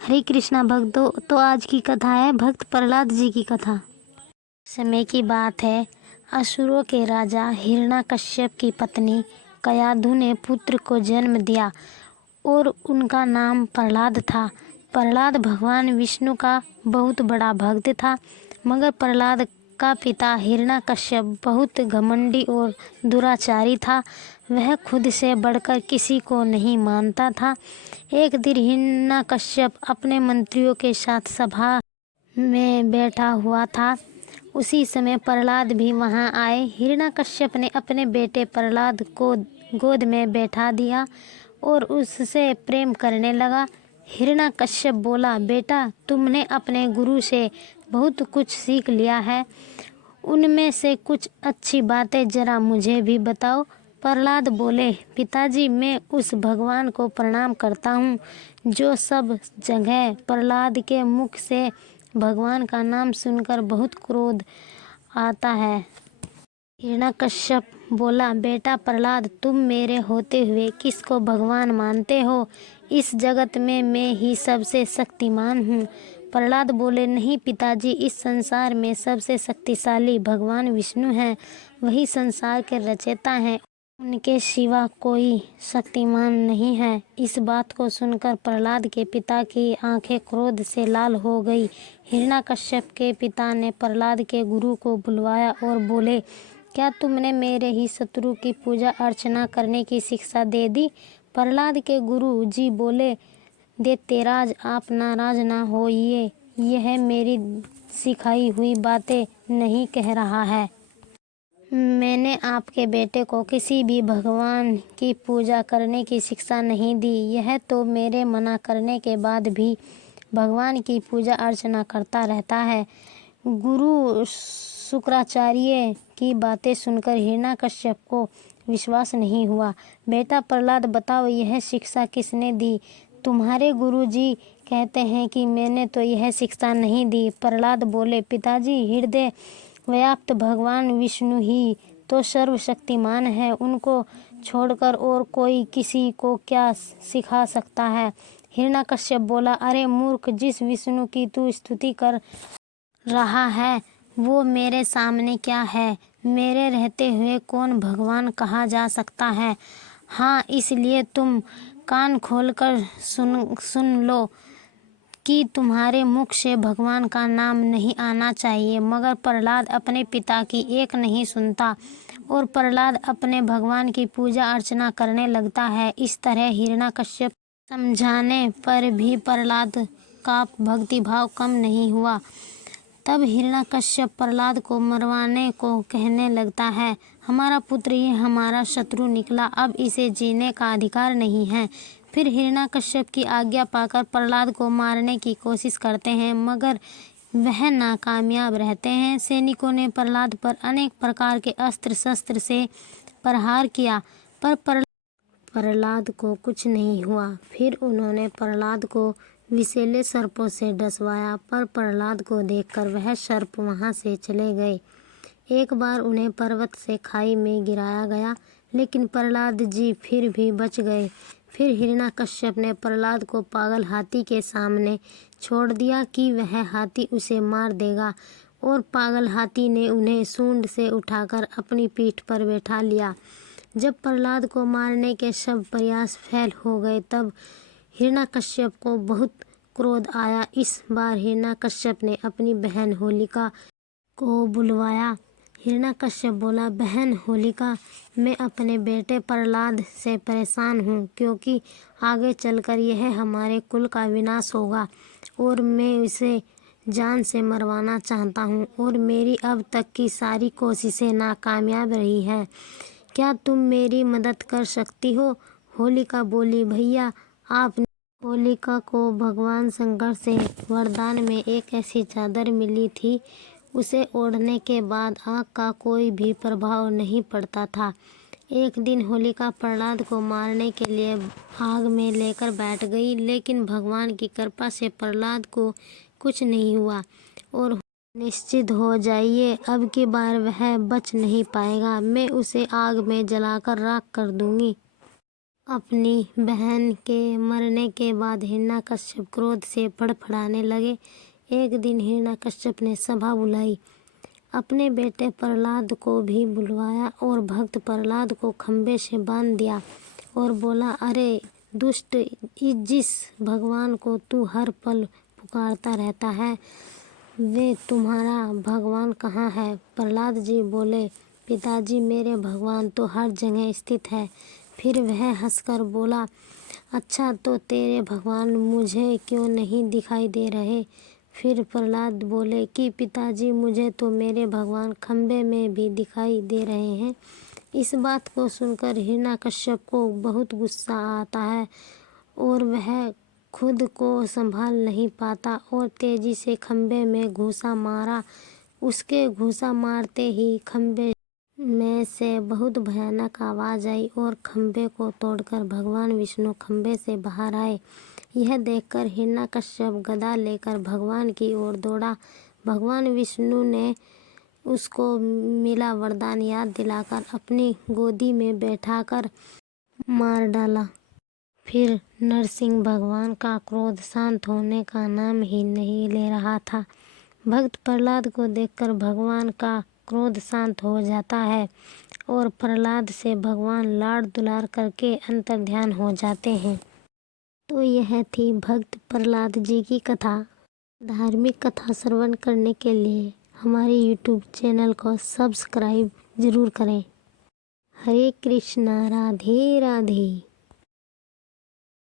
हरे कृष्णा भक्तों, तो आज की कथा है भक्त प्रहलाद जी की कथा। समय की बात है, असुरों के राजा हिरण्याकश्यप की पत्नी कयाधु ने पुत्र को जन्म दिया और उनका नाम प्रहलाद था। प्रहलाद भगवान विष्णु का बहुत बड़ा भक्त था, मगर प्रहलाद का पिता हिरण्याकश्यप बहुत घमंडी और दुराचारी था। वह खुद से बढ़कर किसी को नहीं मानता था। एक दिन हिरण्याकश्यप अपने मंत्रियों के साथ सभा में बैठा हुआ था। उसी समय प्रहलाद भी वहां आए। हिरण्याकश्यप ने अपने बेटे प्रहलाद को गोद में बैठा दिया और उससे प्रेम करने लगा। हिरण्याकश्यप बोला, बेटा, तुमने अपने गुरु से बहुत कुछ सीख लिया है, उनमें से कुछ अच्छी बातें जरा मुझे भी बताओ। प्रहलाद बोले, पिताजी, मैं उस भगवान को प्रणाम करता हूँ जो सब जगह। प्रहलाद के मुख से भगवान का नाम सुनकर बहुत क्रोध आता है। हिरण्याकश्यप बोला, बेटा प्रहलाद, तुम मेरे होते हुए किसको भगवान मानते हो? इस जगत में मैं ही सबसे शक्तिमान हूँ। प्रहलाद बोले, नहीं पिताजी, इस संसार में सबसे शक्तिशाली भगवान विष्णु हैं। वही संसार के रचयिता हैं, उनके सिवा कोई शक्तिमान नहीं है। इस बात को सुनकर प्रहलाद के पिता की आंखें क्रोध से लाल हो गई। हिरण्याकश्यप के पिता ने प्रहलाद के गुरु को बुलवाया और बोले, क्या तुमने मेरे ही शत्रु की पूजा अर्चना करने की शिक्षा दे दी? प्रहलाद के गुरु जी बोले, दैत्यराज, आप नाराज ना होइए, यह मेरी सिखाई हुई बातें नहीं कह रहा है। मैंने आपके बेटे को किसी भी भगवान की पूजा करने की शिक्षा नहीं दी। यह तो मेरे मना करने के बाद भी भगवान की पूजा अर्चना करता रहता है। गुरु शुक्राचार्य की बातें सुनकर हिरण्याकश्यप को विश्वास नहीं हुआ। बेटा प्रहलाद, बताओ, यह शिक्षा किसने दी? तुम्हारे गुरुजी कहते हैं कि मैंने तो यह शिक्षा नहीं दी। प्रहलाद बोले, पिताजी, हृदय व्याप्त भगवान विष्णु ही तो सर्वशक्तिमान है, उनको छोड़कर और कोई किसी को क्या सिखा सकता है? हिरण्याकश्यप बोला, अरे मूर्ख, जिस विष्णु की तू स्तुति कर रहा है वो मेरे सामने क्या है? मेरे रहते हुए कौन भगवान कहा जा सकता है? हाँ, इसलिए तुम कान खोलकर सुन लो कि तुम्हारे मुख से भगवान का नाम नहीं आना चाहिए। मगर प्रहलाद अपने पिता की एक नहीं सुनता और प्रहलाद अपने भगवान की पूजा अर्चना करने लगता है। इस तरह हिरण्याकश्यप समझाने पर भी प्रहलाद का भक्तिभाव कम नहीं हुआ। तब हिरण्याकश्यप प्रहलाद को मरवाने को कहने लगता है, हमारा पुत्र ही हमारा शत्रु निकला, अब इसे जीने का अधिकार नहीं है। फिर हिरण्याकश्यप की आज्ञा पाकर प्रहलाद को मारने की कोशिश करते हैं, मगर वह नाकामयाब रहते हैं। सैनिकों ने प्रहलाद पर अनेक प्रकार के अस्त्र शस्त्र से प्रहार किया, पर प्रहलाद को कुछ नहीं हुआ। फिर उन्होंने प्रहलाद को विषैले सर्पों से डसवाया, पर प्रहलाद को देखकर वह सर्प वहां से चले गए। एक बार उन्हें पर्वत से खाई में गिराया गया, लेकिन प्रहलाद जी फिर भी बच गए। फिर हिरण्याकश्यप ने प्रहलाद को पागल हाथी के सामने छोड़ दिया कि वह हाथी उसे मार देगा, और पागल हाथी ने उन्हें सूंड से उठाकर अपनी पीठ पर बैठा लिया। जब प्रहलाद को मारने के सब प्रयास फेल हो गए, तब हिरण्याकश्यप को बहुत क्रोध आया। इस बार हिरण्याकश्यप ने अपनी बहन होलिका को बुलवाया। हिरण्याकश्यप बोला, बहन होलिका, मैं अपने बेटे प्रहलाद से परेशान हूँ, क्योंकि आगे चलकर यह हमारे कुल का विनाश होगा और मैं उसे जान से मरवाना चाहता हूँ, और मेरी अब तक की सारी कोशिशें नाकामयाब रही हैं। क्या तुम मेरी मदद कर सकती हो? होलिका बोली, भैया, आप। होलिका को भगवान शंकर से वरदान में एक ऐसी चादर मिली थी, उसे ओढ़ने के बाद आग का कोई भी प्रभाव नहीं पड़ता था। एक दिन होलिका प्रहलाद को मारने के लिए आग में लेकर बैठ गई, लेकिन भगवान की कृपा से प्रहलाद को कुछ नहीं हुआ। और निश्चित हो जाइए, अब की बार वह बच नहीं पाएगा, मैं उसे आग में जलाकर राख कर दूंगी। अपनी बहन के मरने के बाद हिरण्यकश्यप क्रोध से फड़फड़ाने लगे। एक दिन हिरण्यकश्यप ने सभा बुलाई, अपने बेटे प्रहलाद को भी बुलवाया और भक्त प्रहलाद को खंबे से बांध दिया और बोला, अरे दुष्ट, जिस भगवान को तू हर पल पुकारता रहता है, वे तुम्हारा भगवान कहाँ है? प्रहलाद जी बोले, पिताजी, मेरे भगवान तो हर जगह स्थित है। फिर वह हंसकर बोला, अच्छा, तो तेरे भगवान मुझे क्यों नहीं दिखाई दे रहे? फिर प्रहलाद बोले कि पिताजी, मुझे तो मेरे भगवान खंबे में भी दिखाई दे रहे हैं। इस बात को सुनकर हिरण्यकश्यप को बहुत गुस्सा आता है और वह खुद को संभाल नहीं पाता और तेजी से खंबे में घूंसा मारा। उसके घूंसा मारते ही खंबे में से बहुत भयानक आवाज आई और खंबे को तोड़कर भगवान विष्णु खंबे से बाहर आए। यह देखकर हिरण्यकश्यप गदा लेकर भगवान की ओर दौड़ा। भगवान विष्णु ने उसको मिला वरदान याद दिलाकर अपनी गोदी में बैठाकर मार डाला। फिर नरसिंह भगवान का क्रोध शांत होने का नाम ही नहीं ले रहा था। भक्त प्रहलाद को देखकर भगवान का क्रोध शांत हो जाता है और प्रहलाद से भगवान लाड़ दुलार करके अंतर्ध्यान हो जाते हैं। तो यह थी भक्त प्रहलाद जी की कथा। धार्मिक कथा श्रवण करने के लिए हमारे YouTube चैनल को सब्सक्राइब जरूर करें। हरे कृष्णा, राधे राधे।